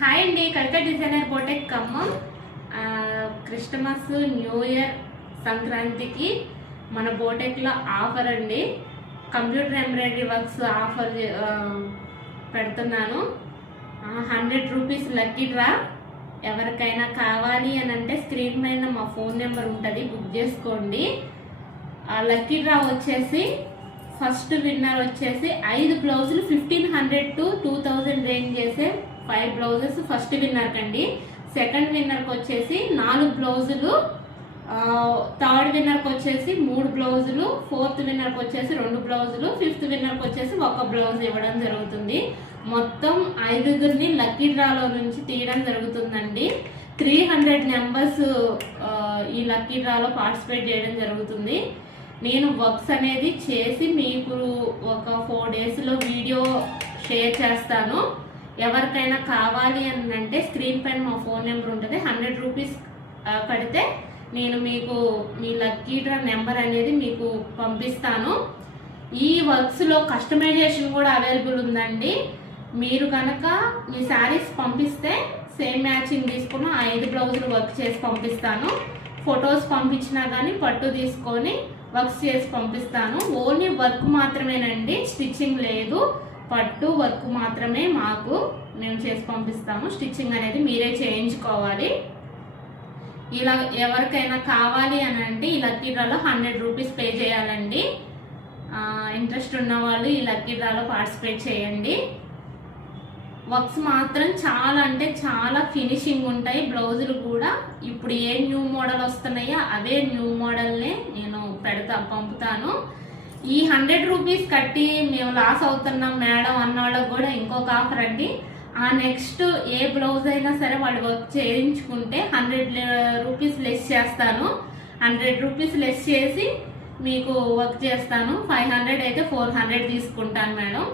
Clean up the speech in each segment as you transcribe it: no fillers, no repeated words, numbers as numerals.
Hi అండి, Kavitha designer boutique Khammam. Christmas, new year, సంక్రాంతికి మన బోటెక్లో ఆఫర్ అండి. కంప్యూటర్ ఎంబ్రాయిడరీ వర్క్స్ ఆఫర్ పెడుతున్నాను. 100 రూపీస్ లక్కీ డ్రా. ఎవరికైనా కావాలి అని అంటే స్క్రీన్ పైన మా ఫోన్ నెంబర్ ఉంటుంది, బుక్ చేసుకోండి. లక్కీ డ్రా వచ్చేసి ఫస్ట్ విన్నర్ వచ్చేసి 5 బ్లౌజులు 1500 to 2000 రేంజ్ చేసే 5 బ్లౌజెస్ ఫస్ట్ విన్నర్ కండి. సెకండ్ విన్నర్కి వచ్చేసి 4 బ్లౌజులు, థర్డ్ విన్నర్కి వచ్చేసి 3 బ్లౌజులు, ఫోర్త్ విన్నర్కి వచ్చేసి 2 బ్లౌజులు, ఫిఫ్త్ విన్నర్కి వచ్చేసి 1 బ్లౌజ్ ఇవ్వడం జరుగుతుంది. మొత్తం 5గురిని లక్కీ డ్రాలో నుంచి తీయడం జరుగుతుందండి. 300 నెంబర్స్ ఈ లక్కీ డ్రాలో పార్టిసిపేట్ చేయడం జరుగుతుంది. నేను వర్క్స్ అనేది చేసి మీకు ఒక 4 డేస్లో వీడియో షేర్ చేస్తాను. ఎవరికైనా కావాలి అని అంటే స్క్రీన్ పైన మా ఫోన్ నెంబర్ ఉంటుంది. 100 రూపీస్ కడితే నేను మీకు మీ లక్కీ డ్రా నెంబర్ అనేది మీకు పంపిస్తాను. ఈ వర్క్స్లో కస్టమైజేషన్ కూడా అవైలబుల్ ఉందండి. మీరు కనుక మీ శారీస్ పంపిస్తే సేమ్ మ్యాచింగ్ తీసుకుని 5 బ్లౌజులు వర్క్ చేసి పంపిస్తాను. ఫొటోస్ పంపించినా కానీ పట్టు తీసుకొని వర్క్స్ చేసి పంపిస్తాను. ఓన్లీ వర్క్ మాత్రమేనండి, స్టిచ్చింగ్ లేదు. పట్టు వర్క్ మాత్రమే మేము చేసి పంపిస్తాము. స్టిచ్చింగ్ అనేది మీరే చేయించుకోవాలి. ఇలా ఎవరికైనా కావాలి అని అంటే ఈ లక్కీ డ్రాలో 100 రూపీస్ పే చేయాలండి. ఇంట్రెస్ట్ ఉన్న వాళ్ళు ఈ లక్కీ డ్రాలో పార్టిసిపేట్ చేయండి. వర్క్స్ మాత్రం చాలా అంటే చాలా ఫినిషింగ్ ఉంటాయి. బ్లౌజులు కూడా ఇప్పుడు ఏ న్యూ మోడల్ వస్తున్నాయో అవే న్యూ మోడల్నే నేను పంపుతాను. ఈ 100 రూపీస్ కట్టి మేము లాస్ అవుతున్నాం మేడం అన్నవాళ్ళకి కూడా ఇంకొక ఆఫర్ అండి. నెక్స్ట్ ఏ బ్లౌజ్ అయినా సరే వాళ్ళు వర్క్ చేయించుకుంటే 100 రూపీస్ లెస్ చేస్తాను. 100 రూపీస్ లెస్ చేసి మీకు వర్క్ చేస్తాను. 500 అయితే 400 తీసుకుంటాను మేడం.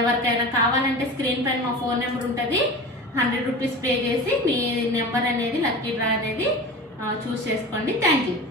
ఎవరికైనా కావాలంటే స్క్రీన్ పైన మా ఫోన్ నెంబర్ ఉంటుంది. 100 రూపీస్ పే చేసి మీ నెంబర్ అనేది లక్కీ డ్రా అనేది చూస్ చేసుకోండి. Thank you.